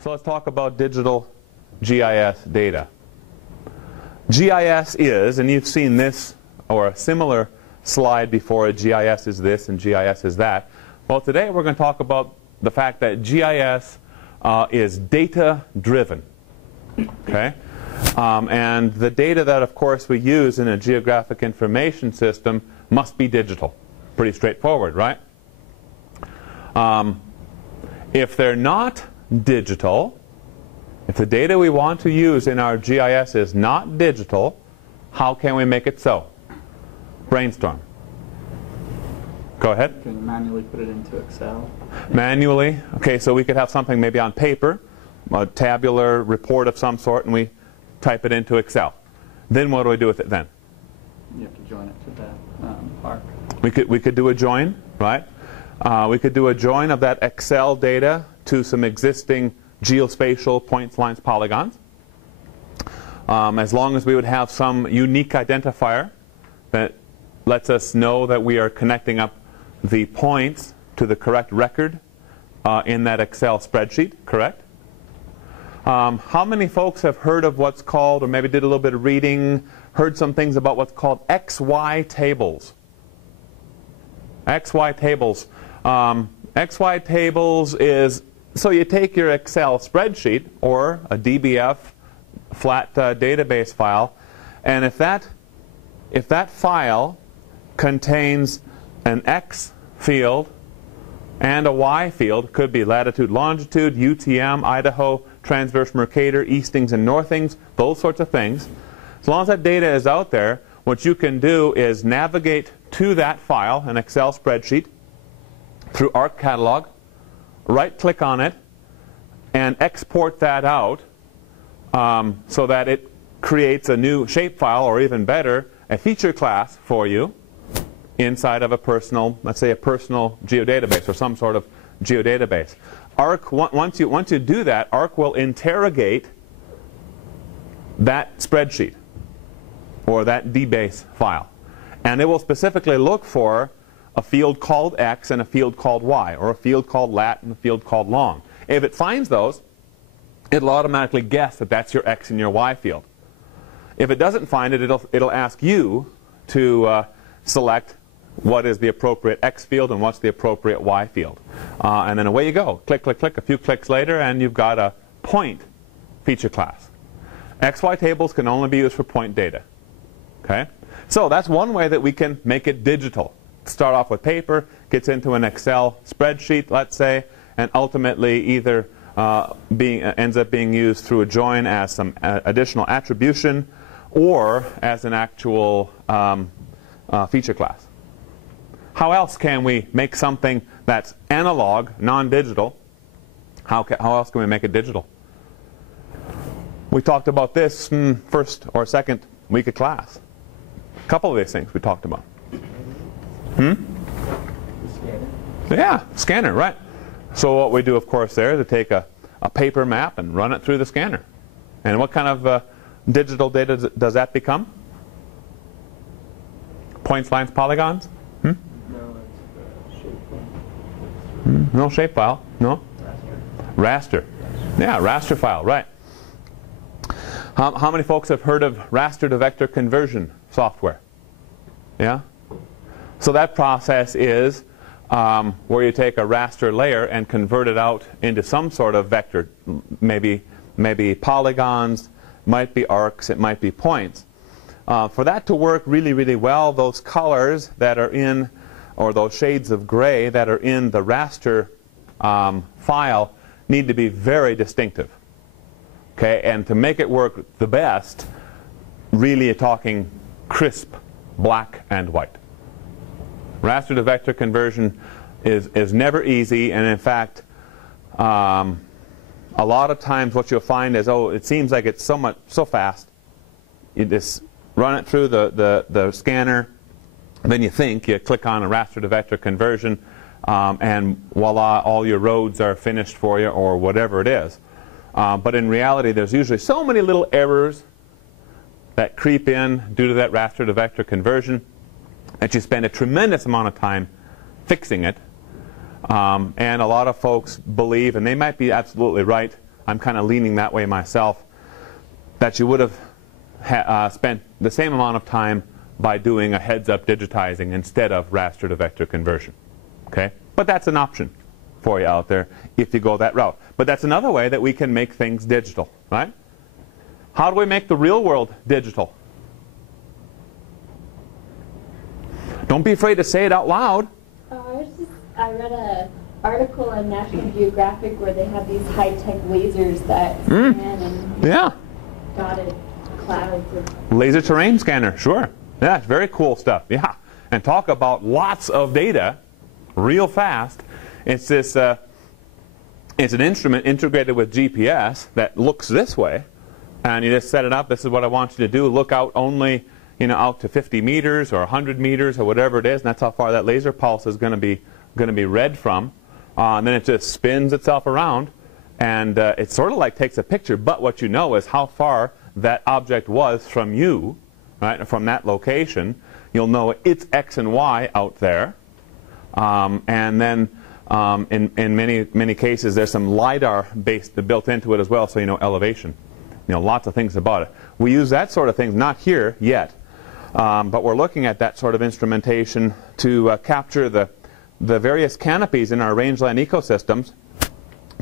So let's talk about digital GIS data. GIS is, and you've seen this or a similar slide before, GIS is this and GIS is that. Well, today we're going to talk about the fact that GIS is data-driven. Okay? And the data that, of course, we use in a geographic information system must be digital. Pretty straightforward, right? If they're not digital, if the data we want to use in our GIS is not digital, how can we make it so? Brainstorm. Go ahead. Can you manually put it into Excel? Manually? Okay, so we could have something maybe on paper, a tabular report of some sort, and we type it into Excel. Then what do we do with it then? You have to join it to the ARC. We could do a join, right? We could do a join of that Excel data to some existing geospatial points, lines, polygons. As long as we would have some unique identifier that lets us know that we are connecting up the points to the correct record in that Excel spreadsheet, correct? How many folks have heard of what's called, or maybe did a little bit of reading, heard some things about what's called XY tables? XY tables. XY tables is, so you take your Excel spreadsheet or a DBF flat database file, and if that file contains an X field and a Y field, could be latitude, longitude, UTM, Idaho, transverse Mercator, eastings and northings, those sorts of things. As long as that data is out there, what you can do is navigate to that file, an Excel spreadsheet, through ARC Catalog, right-click on it, and export that out so that it creates a new shapefile, or even better, a feature class for you inside of a personal, let's say a personal geodatabase or some sort of geodatabase. ARC, once you do that, ARC will interrogate that spreadsheet or that DBase file. And it will specifically look for a field called X and a field called Y, or a field called lat and a field called long. If it finds those, it'll automatically guess that that's your X and your Y field. If it doesn't find it, it'll ask you to select what is the appropriate X field and what's the appropriate Y field. And then away you go. Click, click, click. A few clicks later, and you've got a point feature class. XY tables can only be used for point data. Okay? So that's one way that we can make it digital. Start off with paper, gets into an Excel spreadsheet, let's say, and ultimately either ends up being used through a join as some additional attribution or as an actual feature class. How else can we make something that's analog, non-digital? How else can we make it digital? We talked about this first or second week of class. A couple of these things we talked about. Yeah, scanner, right. So what we do, of course, there is to take a paper map and run it through the scanner. And what kind of digital data does that become? Points, lines, polygons? No, it's shapefile. No shapefile. No? Raster. Yeah, raster file, right. How many folks have heard of raster to vector conversion software? Yeah? So that process is where you take a raster layer and convert it out into some sort of vector, maybe polygons, might be arcs, it might be points. For that to work really, really well, those colors that are in, or those shades of gray that are in the raster file need to be very distinctive. Okay, and to make it work the best, really you're talking crisp black and white. Raster to vector conversion is never easy, and in fact, a lot of times what you'll find is, oh, it seems like it's so fast. You just run it through the scanner, then you click on a raster to vector conversion, and voila, all your roads are finished for you, or whatever it is. But in reality, there's usually so many little errors that creep in due to that raster to vector conversion that you spend a tremendous amount of time fixing it. And a lot of folks believe, and they might be absolutely right, I'm kind of leaning that way myself, that you would have spent the same amount of time by doing a heads-up digitizing instead of raster to vector conversion. Okay? But that's an option for you out there if you go that route. But that's another way that we can make things digital, right? How do we make the real world digital? Don't be afraid to say it out loud. I read an article on National Geographic where they have these high-tech lasers that scan and dotted clouds. Laser terrain scanner, sure. Yeah, it's very cool stuff. Yeah, and talk about lots of data, real fast. It's this. It's an instrument integrated with GPS that looks this way, and you just set it up. This is what I want you to do. Look out only, out to 50 meters or 100 meters or whatever it is, and that's how far that laser pulse is going to be read from. And then it just spins itself around, and it sort of like takes a picture. But what you know is how far that object was from you, right? From that location. You'll know it's X and Y out there, and then in many cases there's some LiDAR built into it as well, so you know elevation. Lots of things about it. We use that sort of thing, not here yet, but we're looking at that sort of instrumentation to capture the various canopies in our rangeland ecosystems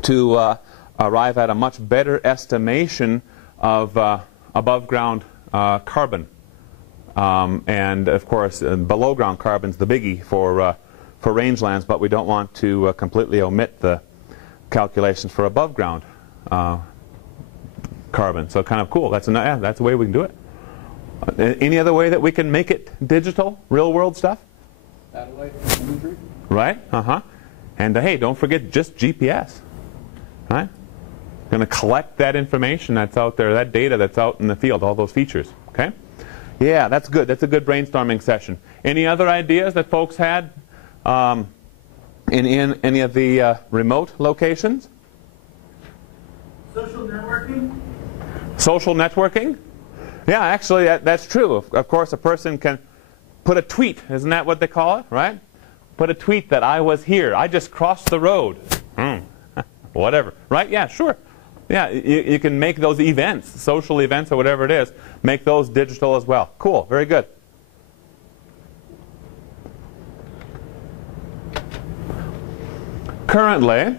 to arrive at a much better estimation of above ground carbon. And of course below ground carbon's the biggie for rangelands, but we don't want to completely omit the calculations for above ground carbon. So kind of cool. That's the way we can do it. Any other way that we can make it digital, real world stuff? Satellite imagery. Right? And hey, don't forget just GPS. Right? Going to collect that information that's out there, that data that's out in the field, all those features. Okay? Yeah, that's good. That's a good brainstorming session. Any other ideas that folks had in any of the remote locations? Social networking? Social networking? Yeah, actually, that's true. Of course, a person can put a tweet. Isn't that what they call it, right? Put a tweet that I was here. I just crossed the road. Whatever. Right? Yeah, sure. Yeah, you can make those events, social events or whatever it is, make those digital as well. Cool. Very good. Currently,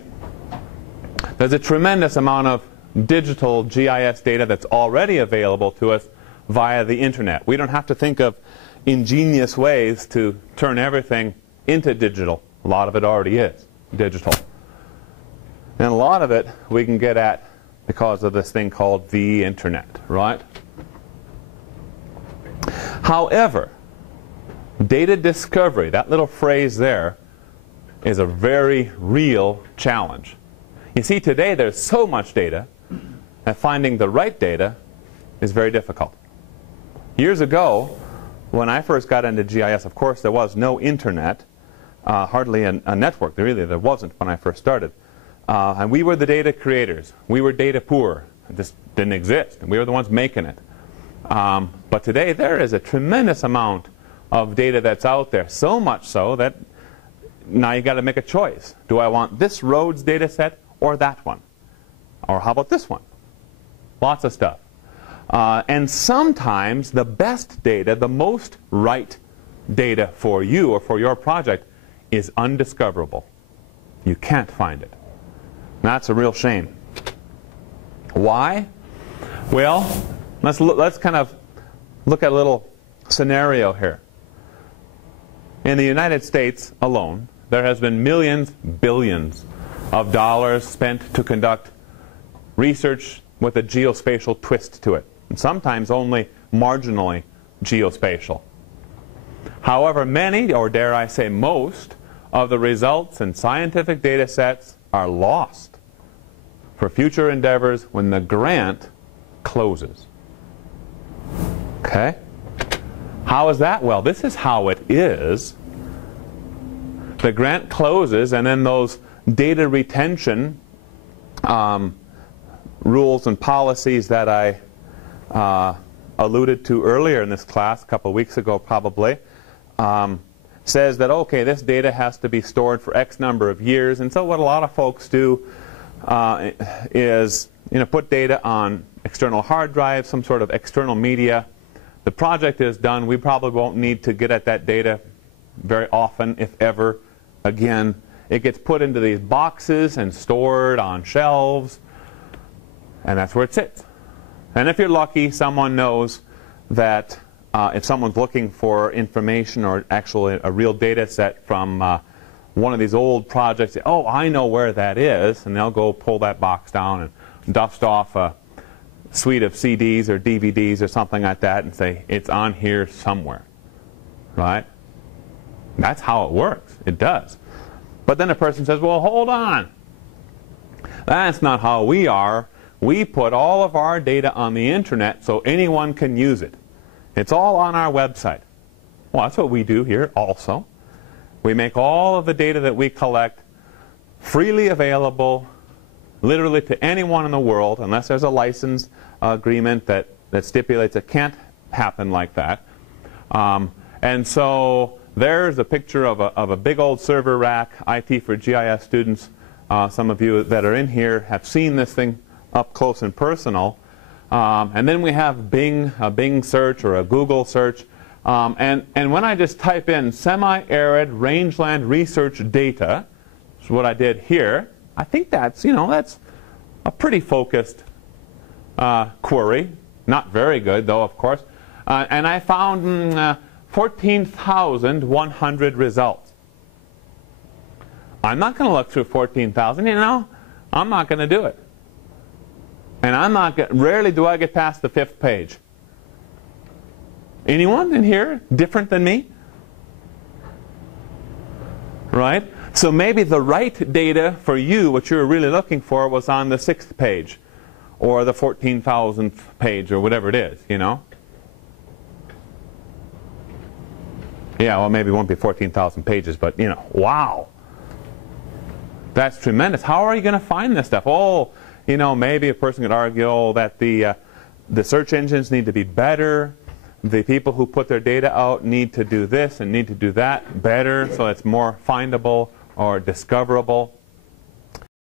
there's a tremendous amount of digital GIS data that's already available to us via the internet. We don't have to think of ingenious ways to turn everything into digital. A lot of it already is digital. And a lot of it we can get at because of this thing called the internet, right? However, data discovery, that little phrase there, is a very real challenge. You see, today there's so much data that finding the right data is very difficult. Years ago, when I first got into GIS, of course, there was no internet, hardly a network. Really, there wasn't when I first started. And we were the data creators. We were data poor. This didn't exist, and we were the ones making it. But today, there is a tremendous amount of data that's out there, so much so that now you got to make a choice. Do I want this roads data set or that one? Or how about this one? Lots of stuff. And sometimes the best data, the most right data for you or for your project is undiscoverable. You can't find it. That's a real shame. Why? Well, let's kind of look at a little scenario here. In the United States alone, there has been millions, billions of dollars spent to conduct research with a geospatial twist to it, and sometimes only marginally geospatial. However, many, or dare I say most, of the results in scientific data sets are lost for future endeavors when the grant closes. Okay? How is that? Well, this is how it is. The grant closes, and then those data retention rules and policies that I alluded to earlier in this class, a couple of weeks ago probably, says that, okay, this data has to be stored for X number of years. And so what a lot of folks do is put data on external hard drives, some sort of external media. The project is done. We probably won't need to get at that data very often, if ever, again. It gets put into these boxes and stored on shelves, and that's where it sits. And if you're lucky, someone knows that if someone's looking for information or actually a real data set from one of these old projects, oh, I know where that is, and they'll go pull that box down and dust off a suite of CDs or DVDs or something like that and say, it's on here somewhere, right? That's how it works. It does. But then a person says, well, hold on. That's not how we are. We put all of our data on the internet so anyone can use it. It's all on our website. Well, that's what we do here also. We make all of the data that we collect freely available, literally to anyone in the world, unless there's a license agreement that stipulates it can't happen like that. And so there's a picture of a big old server rack, IT for GIS students. Some of you that are in here have seen this thing up close and personal. And then we have Bing, a Bing search or a Google search. And when I just type in semi-arid rangeland research data, which is what I did here, I think that's, that's a pretty focused query. Not very good, though, of course. And I found 14,100 results. I'm not going to look through 14,000, I'm not going to do it. And rarely do I get past the 5th page. Anyone in here different than me? Right? So maybe the right data for you, what you were really looking for, was on the 6th page or the 14,000th page or whatever it is, Yeah, well, maybe it won't be 14,000 pages, but, wow. That's tremendous. How are you going to find this stuff? Oh, maybe a person could argue that the search engines need to be better. The people who put their data out need to do this and need to do that better so it's more findable or discoverable.